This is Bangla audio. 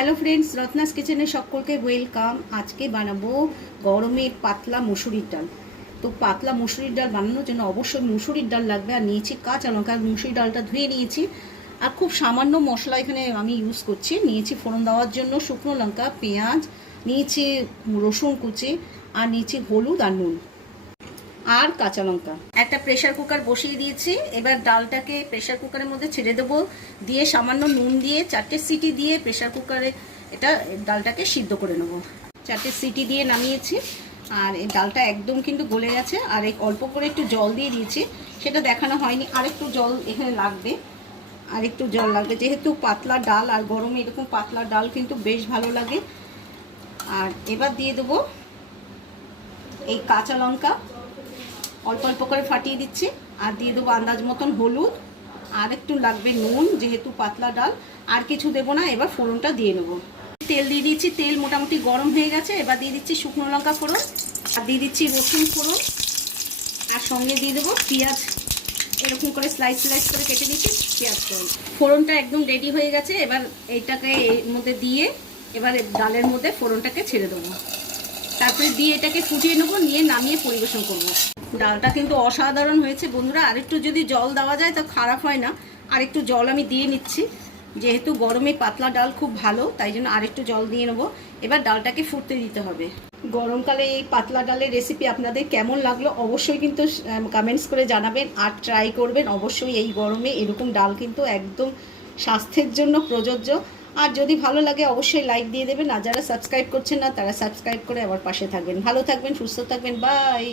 হ্যালো ফ্রেন্ডস রত্নাস কিচেনে সকলকে ওয়েলকাম আজকে বানাবো গরমের পাতলা মুসুরির ডাল। তো পাতলা মুসুরির ডাল বানানোর জন্য অবশ্যই মুসুরির ডাল লাগবে। আর নিয়েছি কাঁচা লঙ্কা, আর মুসুরির ডালটা ধুয়ে নিয়েছি। আর খুব সামান্য মশলা এখানে আমি ইউজ করছি। নিয়েছি ফোড়ন দেওয়ার জন্য শুকনো লঙ্কা, পেঁয়াজ, নিয়েছি রসুন কুচি, আর নিয়েছি হলুদ আর নুন। আর কাঁচা লঙ্কা। একটা প্রেশার কুকার বসিয়ে দিয়েছি। এবার ডালটাকে প্রেশার কুকারের মধ্যে ছেড়ে দেবো। দিয়ে সামান্য নুন দিয়ে চারটে সিটি দিয়ে প্রেশার কুকারে এটা ডালটাকে সিদ্ধ করে নেব। চারটে সিটি দিয়ে নামিয়েছি। আর এই ডালটা একদম কিন্তু গলে গেছে। আর এই অল্প করে একটু জল দিয়ে দিয়েছি। সেটা দেখানো হয়নি। আর একটু জল এখানে লাগবে। আর একটু জল লাগবে। যেহেতু পাতলা ডাল আর গরমে এরকম পাতলা ডাল কিন্তু বেশ ভালো লাগে। আর এবার দিয়ে দেবো এই কাঁচা লঙ্কা। অল্প অল্প করে ফাটিয়ে দিচ্ছি। আর দিয়ে দেবো আন্দাজ মতন হলুদ। আর একটু লাগবে নুন, যেহেতু পাতলা ডাল। আর কিছু দেবো না, এবার ফোড়নটা দিয়ে নেব। তেল দিয়ে দিচ্ছি, তেল মোটামুটি গরম হয়ে গেছে। এবার দিয়ে দিচ্ছি শুকনো লঙ্কা ফোড়ন। আর দিয়ে দিচ্ছি রসুন ফোড়ন। আর সঙ্গে দিয়ে দেবো পেঁয়াজ। এরকম করে স্লাইস স্লাইস করে কেটে দিচ্ছি পেঁয়াজ ফোড়ন। ফোড়নটা একদম রেডি হয়ে গেছে। এবার এইটাকে এর মধ্যে দিয়ে এবার ডালের মধ্যে ফোড়নটাকে ছেড়ে দেবো। তারপরে দিয়ে এটাকে ফুটিয়ে নেব, নিয়ে নামিয়ে পরিবেশন করব। ডালটা কিন্তু অসাধারণ হয়েছে বন্ধুরা। আরেকটু যদি জল দেওয়া যায় তো খারাপ হয় না। আরেকটু জল আমি দিয়ে নিচ্ছি। যেহেতু গরমে পাতলা ডাল খুব ভালো, তাই জন্য আরেকটু জল দিয়ে নেব। এবার ডালটাকে ফুটতে দিতে হবে। গরমকালে এই পাতলা ডালের রেসিপি আপনাদের কেমন লাগল অবশ্যই কিন্তু কমেন্টস করে জানাবেন আর ট্রাই করবেন। অবশ্যই এই গরমে এরকম ডাল কিন্তু একদম স্বাস্থ্যের জন্য প্রযোজ্য। আর যদি ভালো লাগে, অবশ্যই লাইক দিয়ে দেবেন। আর যারা সাবস্ক্রাইব করছেন না, তারা সাবস্ক্রাইব করে আবার পাশে থাকবেন। ভালো থাকবেন, সুস্থ থাকবেন বাই